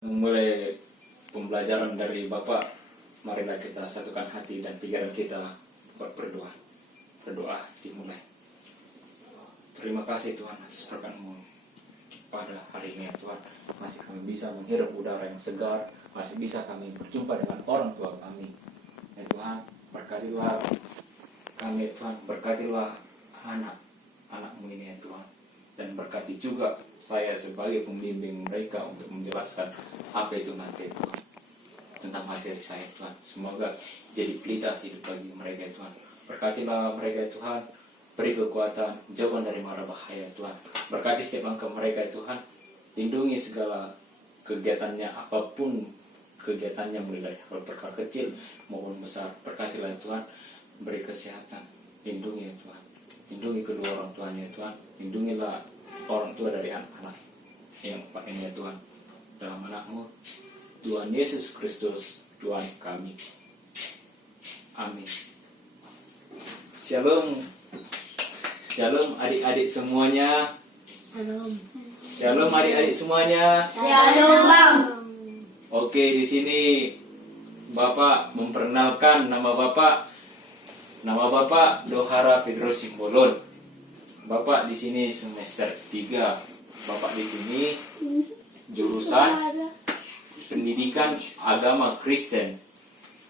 Memulai pembelajaran dari Bapak, marilah kita satukan hati dan pikiran kita berdoa. Berdoa dimulai. Terima kasih Tuhan atas berkat-Mu pada hari ini ya Tuhan. Masih kami bisa menghirup udara yang segar, masih bisa kami berjumpa dengan orang tua kami. Ya Tuhan, berkatilah kami Tuhan, berkatilah anak-anak-Mu ini ya Tuhan. Dan berkati juga saya sebagai pembimbing mereka untuk menjelaskan apa itu materi Tuhan, tentang materi saya Tuhan. Semoga jadi pelita hidup bagi mereka Tuhan. Berkatilah mereka Tuhan, beri kekuatan, jauhan dari mara bahaya Tuhan. Berkati setiap langkah mereka Tuhan, lindungi segala kegiatannya, apapun kegiatannya, mulai dari hal perkara kecil maupun besar. Berkatilah Tuhan, beri kesehatan, lindungi ya Tuhan. Lindungi kedua orang tuanya Tuhan. Lindungilah orang tua dari anak-anak yang empat ini ya Tuhan. Dalam anak-Mu Tuhan Yesus Kristus Tuhan kami. Amin. Shalom. Shalom adik-adik semuanya. Shalom adik-adik semuanya. Shalom Bang. Oke, di sini Bapak memperkenalkan nama Bapak. Nama Bapak Dohara Petrus Simbolon. Bapak di sini semester 3. Bapak di sini jurusan Pendidikan Agama Kristen.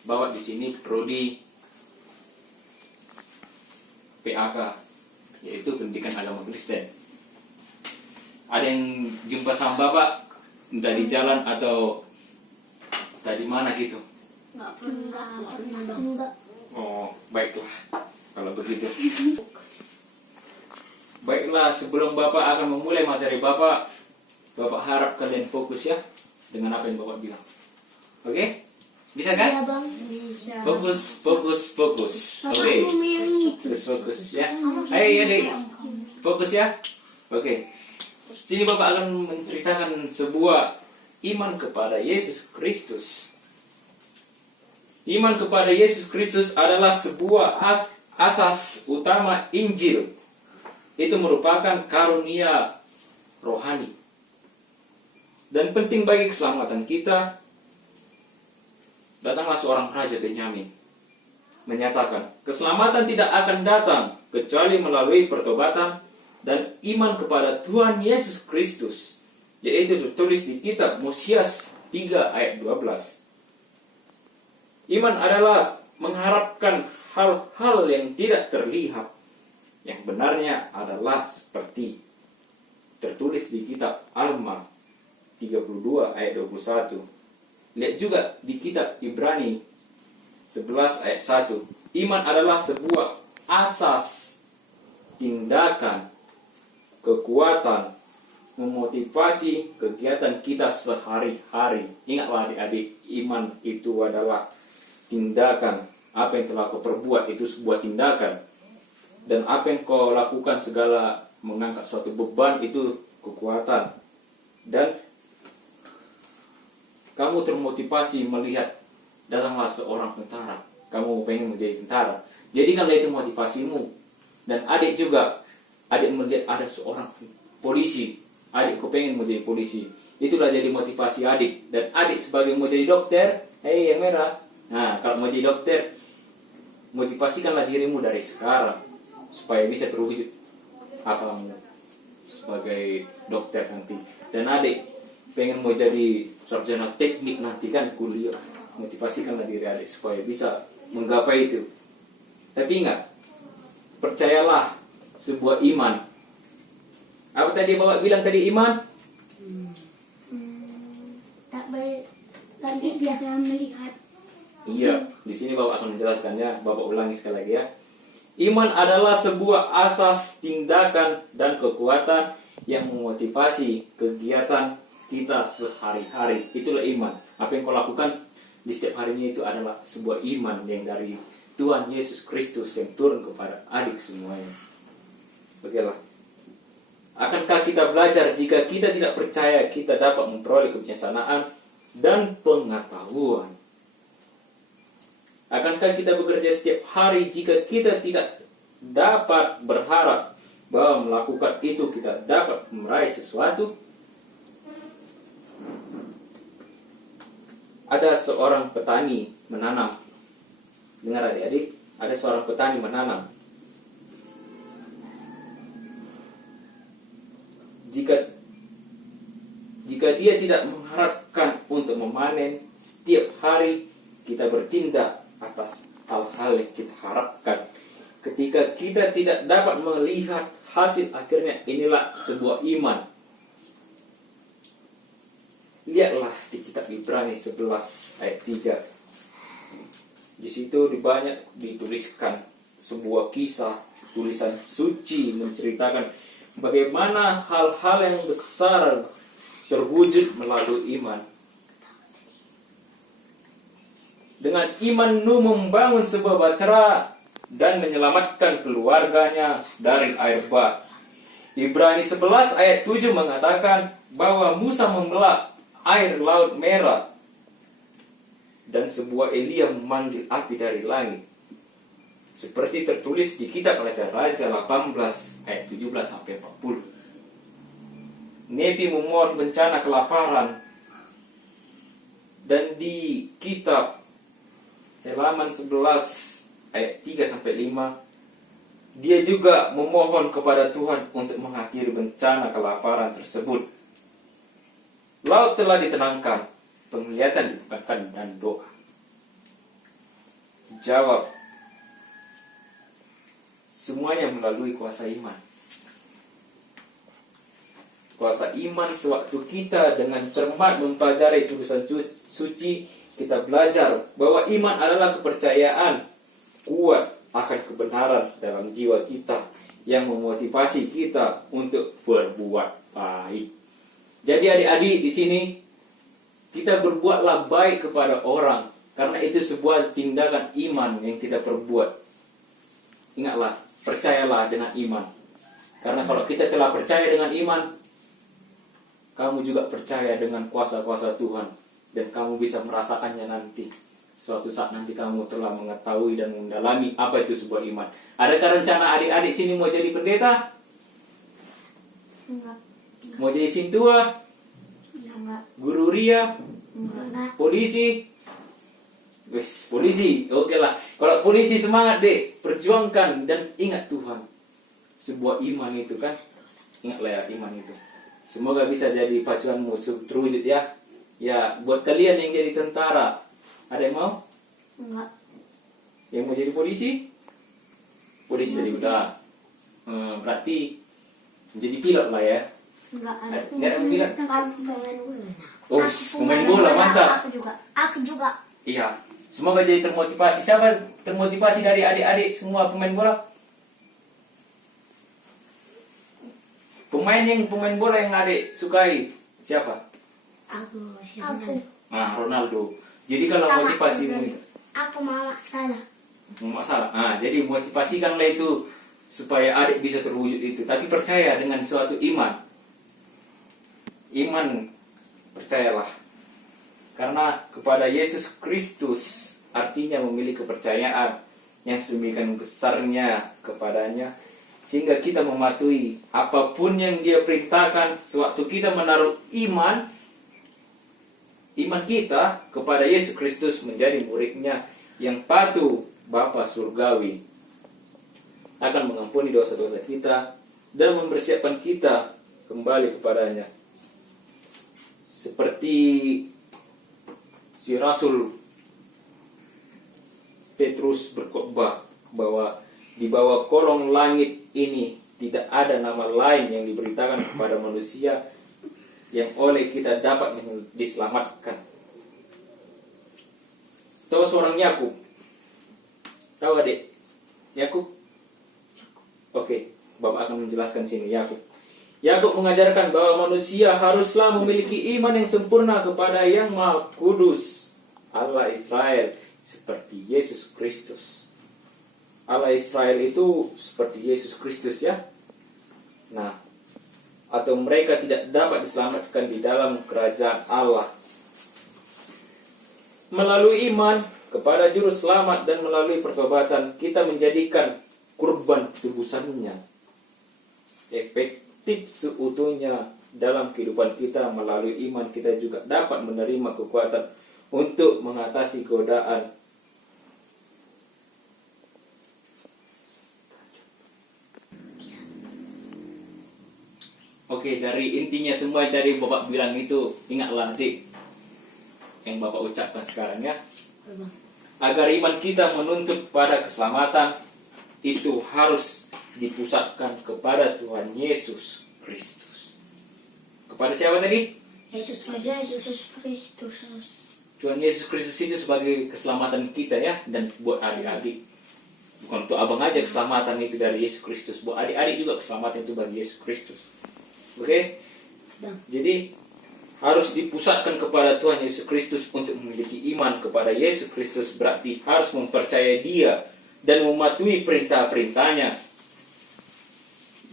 Bapak di sini prodi PAK, yaitu Pendidikan Agama Kristen. Ada yang jumpa sama Bapak entah di jalan atau tadi mana gitu? Enggak pernah. Oh, baiklah kalau begitu. Baiklah, sebelum Bapak akan memulai materi Bapak harap kalian fokus ya dengan apa yang Bapak bilang. Oke? Bisa kan? Iya Bang. Bisa. Fokus. Oke. Fokus ya. Ayo ya, Dek. Fokus ya. Oke. Jadi Bapak akan menceritakan sebuah iman kepada Yesus Kristus. Iman kepada Yesus Kristus adalah sebuah asas utama Injil. Itu merupakan karunia rohani dan penting bagi keselamatan kita. Datanglah seorang raja Benyamin menyatakan, keselamatan tidak akan datang kecuali melalui pertobatan dan iman kepada Tuhan Yesus Kristus, yaitu tertulis di kitab Mosias 3 ayat 12. Iman adalah mengharapkan hal-hal yang tidak terlihat, yang benarnya adalah seperti tertulis di kitab Alma 32 ayat 21. Lihat juga di kitab Ibrani 11 ayat 1. Iman adalah sebuah asas, tindakan, kekuatan, memotivasi kegiatan kita sehari-hari. Ingatlah adik-adik, iman itu adalah tindakan. Apa yang telah kau perbuat itu sebuah tindakan. Dan apa yang kau lakukan, segala mengangkat suatu beban, itu kekuatan. Dan kamu termotivasi melihat datanglah seorang tentara. Kamu pengen menjadi tentara. Jadikanlah itu motivasimu. Dan adik juga, adik melihat ada seorang polisi. Adik kau pengen menjadi polisi. Itulah jadi motivasi adik. Dan adik sebagai mau jadi dokter, yang merah. Nah, kalau mau jadi dokter, motivasikanlah dirimu dari sekarang supaya bisa terwujud apamu sebagai dokter nanti. Dan adik pengen mau jadi sarjana teknik nanti kan kuliah, motivasikanlah diri adik supaya bisa menggapai itu. Tapi ingat, percayalah sebuah iman. Apa tadi Bapak bilang tadi iman? Tak lagi bisa melihat. Iya, di sini Bapak akan menjelaskannya. Bapak ulangi sekali lagi ya. Iman adalah sebuah asas, tindakan, dan kekuatan yang memotivasi kegiatan kita sehari-hari. Itulah iman. Apa yang kau lakukan di setiap harinya itu adalah sebuah iman yang dari Tuhan Yesus Kristus yang turun kepada adik semuanya. Baiklah. Akankah kita belajar jika kita tidak percaya kita dapat memperoleh kebijaksanaan dan pengetahuan? Akankah kita bekerja setiap hari jika kita tidak dapat berharap bahwa melakukan itu kita dapat meraih sesuatu? ada seorang petani menanam. Dengar adik-adik, ada seorang petani menanam. Jika dia tidak mengharapkan untuk memanen, setiap hari kita bertindak atas hal-hal yang kita harapkan. Ketika kita tidak dapat melihat hasil akhirnya, inilah sebuah iman. Lihatlah di kitab Ibrani 11 ayat 3. Di situ banyak dituliskan sebuah kisah, tulisan suci menceritakan bagaimana hal-hal yang besar terwujud melalui iman. Dengan iman Nuh membangun sebuah bahtera dan menyelamatkan keluarganya dari air bah. Ibrani 11 ayat 7 mengatakan bahwa Musa membelah air laut merah dan sebuah Elia memanggil api dari langit. Seperti tertulis di kitab Raja-Raja 18 ayat 17 sampai 40. Nepi memohon bencana kelaparan, dan di kitab halaman 11 ayat 3 sampai 5 dia juga memohon kepada Tuhan untuk mengakhiri bencana kelaparan tersebut. Laut telah ditenangkan, penglihatan dibukakan, dan doa. Jawab, semuanya melalui kuasa iman. Kuasa iman sewaktu kita dengan cermat mempelajari tulisan suci, kita belajar bahwa iman adalah kepercayaan kuat akan kebenaran dalam jiwa kita yang memotivasi kita untuk berbuat baik. Jadi adik-adik di sini, kita berbuatlah baik kepada orang, karena itu sebuah tindakan iman yang kita perbuat. Ingatlah, percayalah dengan iman. Karena kalau kita telah percaya dengan iman, kamu juga percaya dengan kuasa-kuasa Tuhan, dan kamu bisa merasakannya nanti. Suatu saat nanti kamu telah mengetahui dan mendalami apa itu sebuah iman. Adakah rencana adik-adik sini mau jadi pendeta? Enggak. Mau jadi sintua? Enggak. Guru ria? Enggak. Polisi? Wes, polisi. Oke lah. Kalau polisi semangat dek, perjuangkan dan ingat Tuhan. Sebuah iman itu kan. Ingatlah ya iman itu. Semoga bisa jadi pacuanmu terwujud ya. Ya, buat kalian yang jadi tentara, ada yang mau? Enggak. Yang mau jadi polisi? Polisi tadi udah. Berarti menjadi pilot lah ya. Enggak Nggak ada yang bilang. Aku pemain bola. Oh, pemain bola mantap. Aku juga. Iya. Semoga jadi termotivasi. Siapa termotivasi dari adik-adik semua pemain bola? Pemain bola yang adik sukai siapa? Aku. Nah, Ronaldo. Jadi kalau motivasimu itu Aku malah salah. masalah. Jadi motivasikanlah itu supaya adik bisa terwujud itu. Tapi percaya dengan suatu iman. Iman, percayalah. Karena kepada Yesus Kristus artinya memiliki kepercayaan yang sedemikian besarnya kepadanya, sehingga kita mematuhi apapun yang dia perintahkan. Sewaktu kita menaruh iman kita kepada Yesus Kristus menjadi muridnya yang patuh, Bapa Surgawi akan mengampuni dosa-dosa kita dan mempersiapkan kita kembali kepadanya. Seperti si Rasul Petrus berkhotbah bahwa di bawah kolong langit ini tidak ada nama lain yang diberitakan kepada manusia yang oleh kita dapat diselamatkan. Tahu seorang Yakub? Tahu adik? Yakub? Oke, Bapak akan menjelaskan sini Yakub. Yakub mengajarkan bahwa manusia haruslah memiliki iman yang sempurna kepada Yang Maha Kudus, Allah Israel, seperti Yesus Kristus. Allah Israel itu seperti Yesus Kristus ya. Nah, atau mereka tidak dapat diselamatkan di dalam kerajaan Allah. Melalui iman kepada juru selamat dan melalui pertobatan, kita menjadikan kurban tebusannya efektif seutuhnya dalam kehidupan kita. Melalui iman kita juga dapat menerima kekuatan untuk mengatasi godaan. Oke, dari intinya semua yang tadi Bapak bilang itu, ingatlah nanti yang Bapak ucapkan sekarang ya. Agar iman kita menuntut pada keselamatan, itu harus dipusatkan kepada Tuhan Yesus Kristus. Kepada siapa tadi? Yesus Kristus. Tuhan Yesus Kristus itu sebagai keselamatan kita ya, dan buat adik-adik. Bukan untuk abang aja keselamatan itu dari Yesus Kristus, buat adik-adik juga keselamatan itu bagi Yesus Kristus. Oke? Jadi harus dipusatkan kepada Tuhan Yesus Kristus. Untuk memiliki iman kepada Yesus Kristus berarti harus mempercayai Dia dan mematuhi perintah-perintahnya.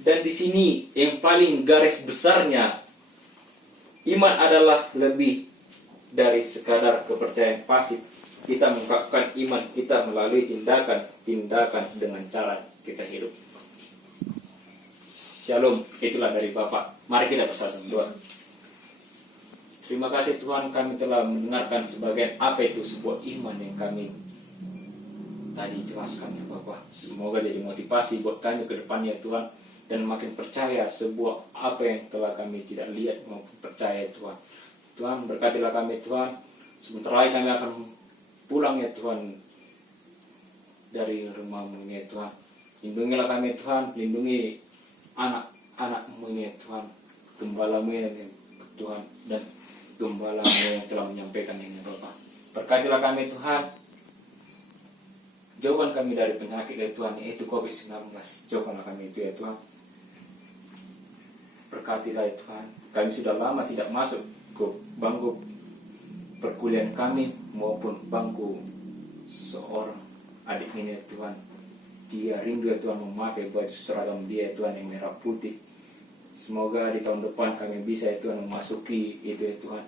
Dan di sini yang paling garis besarnya, iman adalah lebih dari sekadar kepercayaan pasif. Kita mengungkapkan iman kita melalui tindakan dengan cara kita hidup. Shalom, itulah dari Bapak. Mari kita bersatu berdoa. Terima kasih Tuhan, kami telah mendengarkan sebagian apa itu sebuah iman yang kami tadi jelaskan ya Bapak. Semoga jadi motivasi buat kami ke depannya Tuhan, dan makin percaya sebuah apa yang telah kami tidak lihat maupun percaya Tuhan. Tuhan berkatilah kami Tuhan. Sebentar lagi kami akan pulang ya Tuhan dari rumah-Mu ya Tuhan. Lindungilah kami Tuhan, lindungi anak-anak-Mu ya Tuhan, gembala-Mu ya Tuhan, dan gembala-Mu yang telah menyampaikan ini Bapak. Berkatilah kami Tuhan. Jauhkan kami dari penyakit ya Tuhan, yaitu COVID-19. Jauhkanlah kami itu ya Tuhan. Berkatilah ya Tuhan. Kami sudah lama tidak masuk ke bangku perkuliahan kami maupun bangku seorang adik ini ya Tuhan. Dia rindu ya Tuhan memakai baju seragam dia ya Tuhan yang merah putih. Semoga di tahun depan kami bisa ya Tuhan memasuki itu ya Tuhan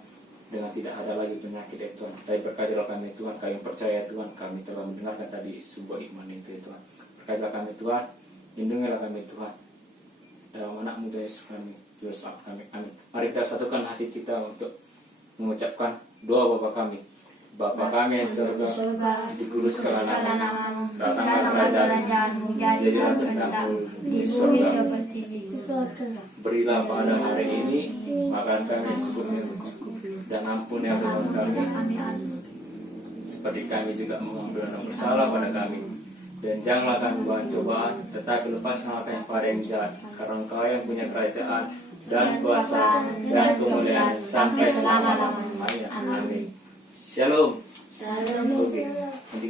dengan tidak ada lagi penyakit ya Tuhan. Tapi berkatilah kami Tuhan, kami percaya Tuhan, kami telah mendengarkan tadi sebuah iman itu ya Tuhan. Berkatilah kami Tuhan, lindungilah kami Tuhan. Dalam anak-Mu Yesus kami, Yesus kami, amin. Mari kita satukan hati kita untuk mengucapkan doa Bapa kami. Bapa kami yang surga, dikuduskanlah namamu, datanglah kerajaan-Mu, jadilah kehendak-Mu di surga seperti di bumi. Berilah pada hari ini makan kami secukupnya, dan ampuni dosa kami, seperti kami juga mengampuni orang bersalah pada kami. Dan janganlah kami bawa cobaan, tetapi lepaskanlah kami pada yang jahat, karena Engkau yang punya kerajaan dan kuasa dan kemuliaan sampai selama-lamanya. Amin. Shalom. Oke.